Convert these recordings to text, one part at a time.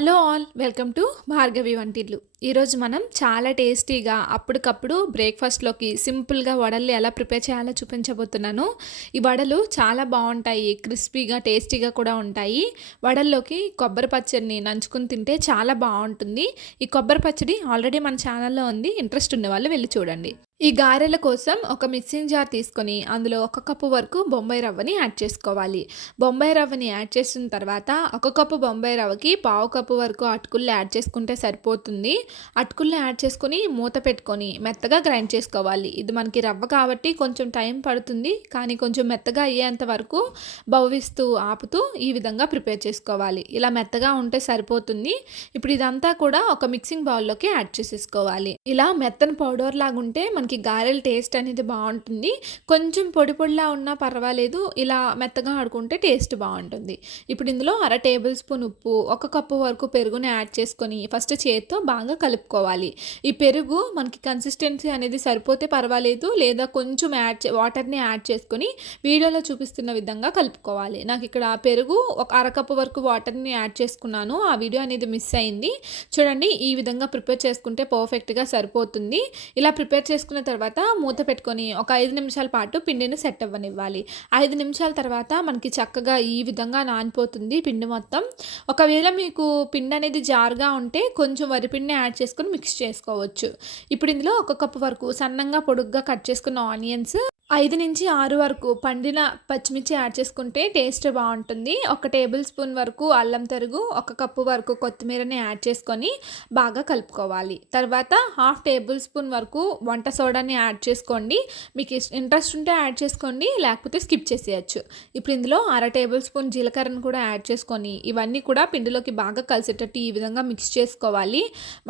Hello all welcome to Bhargavi Vantillu. ఈరోజు మనం చాలా టేస్టీగా అప్పటికప్పుడు బ్రేక్ఫాస్ట్లోకి సింపుల్గా వడల్ని ఎలా ప్రిపేర్ చేయాలో చూపించబోతున్నాను. ఈ వడలు చాలా బాగుంటాయి క్రిస్పీగా టేస్టీగా కూడా ఉంటాయి. వడల్లోకి కొబ్బరి పచ్చడిని నంచుకుని తింటే చాలా బాగుంటుంది. ఈ కొబ్బరి పచ్చడి ఆల్రెడీ మన ఛానల్లో ఉంది ఇంట్రెస్ట్ ఉన్న వాళ్ళు వెళ్ళి చూడండి. ఈ గారెల కోసం ఒక మిక్సింగ్ జార్ తీసుకొని అందులో ఒక కప్పు వరకు బొంబాయి రవ్వని యాడ్ చేసుకోవాలి. బొంబాయి రవ్వని యాడ్ చేసిన తర్వాత ఒక కప్పు బొంబాయి రవ్వకి పావు కప్పు వరకు అటుకులు యాడ్ చేసుకుంటే సరిపోతుంది. అటుకుల్ని యాడ్ చేసుకొని మూత పెట్టుకొని మెత్తగా గ్రైండ్ చేసుకోవాలి. ఇది మనకి రవ్వ కాబట్టి కొంచెం టైం పడుతుంది. కానీ కొంచెం మెత్తగా అయ్యేంత వరకు భవిస్తూ ఆపుతూ ఈ విధంగా ప్రిపేర్ చేసుకోవాలి. ఇలా మెత్తగా ఉంటే సరిపోతుంది. ఇప్పుడు ఇదంతా కూడా ఒక మిక్సింగ్ బౌల్లోకి యాడ్ చేసేసుకోవాలి. ఇలా మెత్తని పౌడర్ లాగా ఉంటే మనకి గారెల టేస్ట్ అనేది బాగుంటుంది. కొంచెం పొడి పొడిలా ఉన్నా పర్వాలేదు. ఇలా మెత్తగా ఆడుకుంటే టేస్ట్ బాగుంటుంది. ఇప్పుడు ఇందులో అర టేబుల్ స్పూన్ ఉప్పు ఒక కప్పు వరకు పెరుగుని యాడ్ చేసుకొని ఫస్ట్ చేతితో బాగా కలుపుకోవాలి. ఈ పెరుగు మనకి కన్సిస్టెన్సీ అనేది సరిపోతే పర్వాలేదు లేదా కొంచెం యాడ్ వాటర్ని యాడ్ చేసుకొని వీడియోలో చూపిస్తున్న విధంగా కలుపుకోవాలి. నాకు ఇక్కడ పెరుగు ఒక అరకప్పు వరకు వాటర్ని యాడ్ చేసుకున్నాను. ఆ వీడియో అనేది మిస్ అయింది. చూడండి ఈ విధంగా ప్రిపేర్ చేసుకుంటే పర్ఫెక్ట్గా సరిపోతుంది. ఇలా ప్రిపేర్ చేసుకున్న తర్వాత మూత పెట్టుకొని ఒక ఐదు నిమిషాల పాటు పిండిని సెట్ అవ్వనివ్వాలి. ఐదు నిమిషాల తర్వాత మనకి చక్కగా ఈ విధంగా నానిపోతుంది పిండి మొత్తం. ఒకవేళ మీకు పిండి అనేది జారుగా ఉంటే కొంచెం వరిపిండిని యాడ్ చేసుకొని మిక్స్ చేసుకోవచ్చు. ఇప్పుడు ఇందులో ఒక కప్పు వరకు సన్నంగా పొడుగ్గా కట్ చేసుకున్న ఆనియన్స్ ఐదు నుంచి ఆరు వరకు పండిన పచ్చిమిర్చి యాడ్ చేసుకుంటే టేస్ట్ బాగుంటుంది. ఒక టేబుల్ స్పూన్ వరకు అల్లం తరుగు ఒక కప్పు వరకు కొత్తిమీరని యాడ్ చేసుకొని బాగా కలుపుకోవాలి. తర్వాత హాఫ్ టేబుల్ స్పూన్ వరకు వంట సోడాని యాడ్ చేసుకోండి. మీకు ఇంట్రెస్ట్ ఉంటే యాడ్ చేసుకోండి లేకపోతే స్కిప్ చేసేయచ్చు. ఇప్పుడు ఇందులో అర టేబుల్ స్పూన్ జీలకర్రను కూడా యాడ్ చేసుకొని ఇవన్నీ కూడా పిండిలోకి బాగా కలిసేటట్టు ఈ విధంగా మిక్స్ చేసుకోవాలి.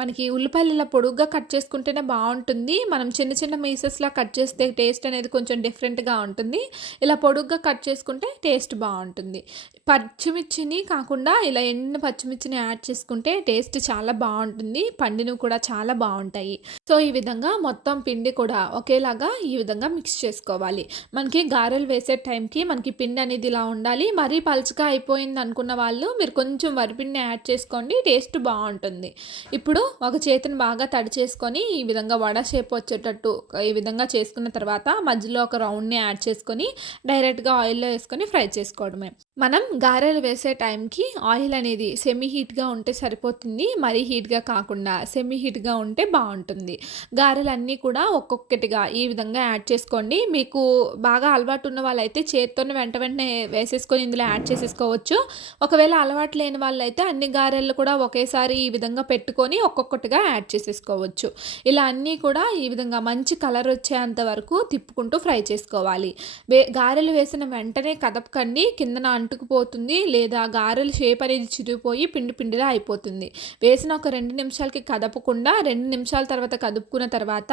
మనకి ఉల్లిపాయలు ఇలా పొడుగ్గా కట్ చేసుకుంటేనే బాగుంటుంది. మనం చిన్న చిన్న మీసెస్లా కట్ చేస్తే టేస్ట్ అనేది కొంచెం కొంచెం డిఫరెంట్గా ఉంటుంది. ఇలా పొడుగ్గా కట్ చేసుకుంటే టేస్ట్ బాగుంటుంది. పచ్చిమిర్చిని కాకుండా ఇలా ఎండిన పచ్చిమిర్చిని యాడ్ చేసుకుంటే టేస్ట్ చాలా బాగుంటుంది పండినవి కూడా చాలా బాగుంటాయి. సో ఈ విధంగా మొత్తం పిండి కూడా ఒకేలాగా ఈ విధంగా మిక్స్ చేసుకోవాలి. మనకి గారెలు వేసే టైంకి మనకి పిండి అనేది ఇలా ఉండాలి. మరీ పలుచగా అయిపోయింది అనుకున్న వాళ్ళు మీరు కొంచెం వరిపిండిని యాడ్ చేసుకోండి టేస్ట్ బాగుంటుంది. ఇప్పుడు ఒక చేతిని బాగా తడి చేసుకొని ఈ విధంగా వడ షేప్ వచ్చేటట్టు ఈ విధంగా చేసుకున్న తర్వాత మధ్యలో ఒక రౌండ్ని యాడ్ చేసుకొని డైరెక్ట్గా ఆయిల్లో వేసుకొని ఫ్రై చేసుకోవడమే. మనం గారెలు వేసే టైంకి ఆయిల్ అనేది సెమీ హీట్గా ఉంటే సరిపోతుంది మరీ హీట్గా కాకుండా సెమీ హీట్గా ఉంటే బాగుంటుంది. గారెలు అన్నీ కూడా ఒక్కొక్కటిగా ఈ విధంగా యాడ్ చేసుకోండి. మీకు బాగా అలవాటు ఉన్న వాళ్ళైతే చేత్తోనే వెంట వెంటనే వేసేసుకొని ఇందులో యాడ్ చేసేసుకోవచ్చు. ఒకవేళ అలవాటు లేని వాళ్ళైతే అన్ని గారెలు కూడా ఒకేసారి ఈ విధంగా పెట్టుకొని ఒక్కొక్కటిగా యాడ్ చేసేసుకోవచ్చు. ఇలా అన్నీ కూడా ఈ విధంగా మంచి కలర్ వచ్చేంత వరకు తిప్పుకుంటూ ఫ్రై చేసుకోవాలి. వే గారెలు వేసిన వెంటనే కదపకండి. కిందన అంటుకుపో పోతుంది లేదా గారెల షేప్ అనేది చిరిగిపోయి పిండి పిండిలా అయిపోతుంది. వేసిన ఒక రెండు నిమిషాలకి కదపకుండా రెండు నిమిషాల తర్వాత కదుపుకున్న తర్వాత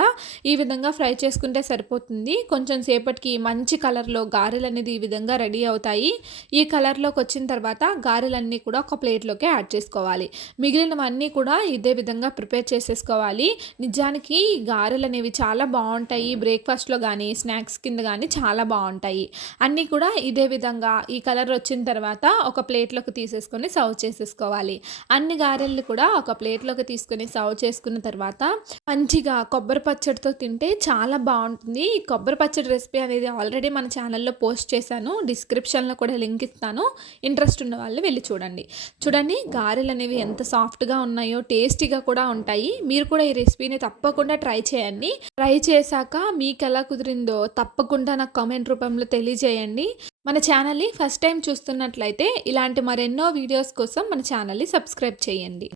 ఈ విధంగా ఫ్రై చేసుకుంటే సరిపోతుంది. కొంచెం సేపటికి మంచి కలర్లో గారెలు అనేది ఈ విధంగా రెడీ అవుతాయి. ఈ కలర్లోకి వచ్చిన తర్వాత గారెలన్నీ కూడా ఒక ప్లేట్లోకి యాడ్ చేసుకోవాలి. మిగిలినవన్నీ కూడా ఇదే విధంగా ప్రిపేర్ చేసేసుకోవాలి. నిజానికి గారెలు అనేవి చాలా బాగుంటాయి. బ్రేక్ఫాస్ట్లో కానీ స్నాక్స్ కింద కానీ చాలా బాగుంటాయి. అన్నీ కూడా ఇదే విధంగా ఈ కలర్ వచ్చిన తర్వాత తర్వాత ఒక ప్లేట్లోకి తీసేసుకొని సర్వ్ చేసేసుకోవాలి. అన్ని గారెల్ని కూడా ఒక ప్లేట్లోకి తీసుకొని సర్వ్ చేసుకున్న తర్వాత మంచిగా కొబ్బరి పచ్చడితో తింటే చాలా బాగుంటుంది. ఈ కొబ్బరి పచ్చడి రెసిపీ అనేది ఆల్రెడీ మన ఛానల్లో పోస్ట్ చేశాను. డిస్క్రిప్షన్లో కూడా లింక్ ఇస్తాను. ఇంట్రెస్ట్ ఉన్న వాళ్ళు వెళ్ళి చూడండి. చూడండి గారెలు అనేవి ఎంత సాఫ్ట్గా ఉన్నాయో టేస్టీగా కూడా ఉంటాయి. మీరు కూడా ఈ రెసిపీని తప్పకుండా ట్రై చేయండి. ట్రై చేశాక మీకు ఎలా కుదిరిందో తప్పకుండా నాకు కామెంట్ రూపంలో తెలియజేయండి. మన ఛానల్ని ఫస్ట్ టైం చూస్తున్నట్లయితే ఇలాంటి మరెన్నో వీడియోస్ కోసం మన ఛానల్ని సబ్స్క్రైబ్ చేయండి.